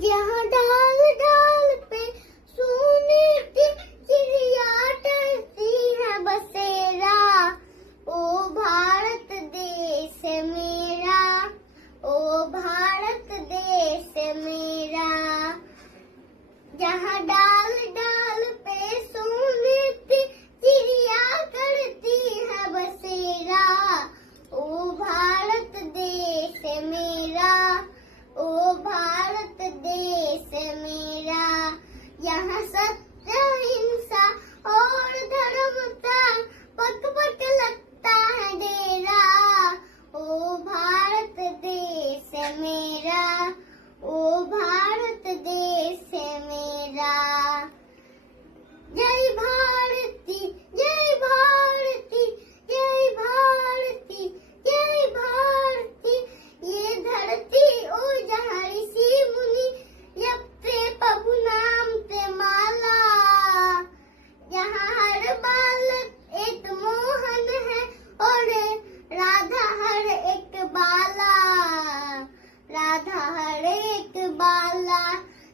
जहाँ डाल डाल पे सोने की चिड़िया डरती है बसेरा। ओ भारत देश मेरा, ओ भारत देश मेरा। जहाँ डाल डाल पे सोने की चिड़िया करती है बसेरा। ओ भारत देश मेरा, ओ भारत देश मेरा। यहाँ सत्य हिंसा और धर्म का पक पक लगता है डेरा। ओ भारत देश मेरा, ओ भारत देश मेरा। जय भारती, जय भारती, जय भारती, जय भारती। ये धरती ओ जहाँ ऋषि मुनि जपते प्रभु नाम ते माला। यहाँ हर बालक एक मोहन है और राधा हर एक बाला, राधा हर एक बाला।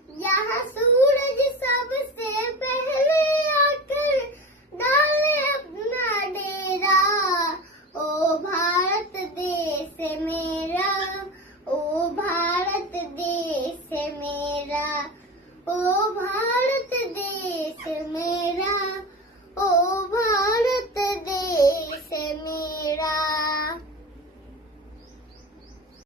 यहाँ सूरज सबसे पहले आकर डाले अपना डेरा। ओ भारत देश मेरा, ओ भारत देश मेरा, ओ भारत देश मेरा।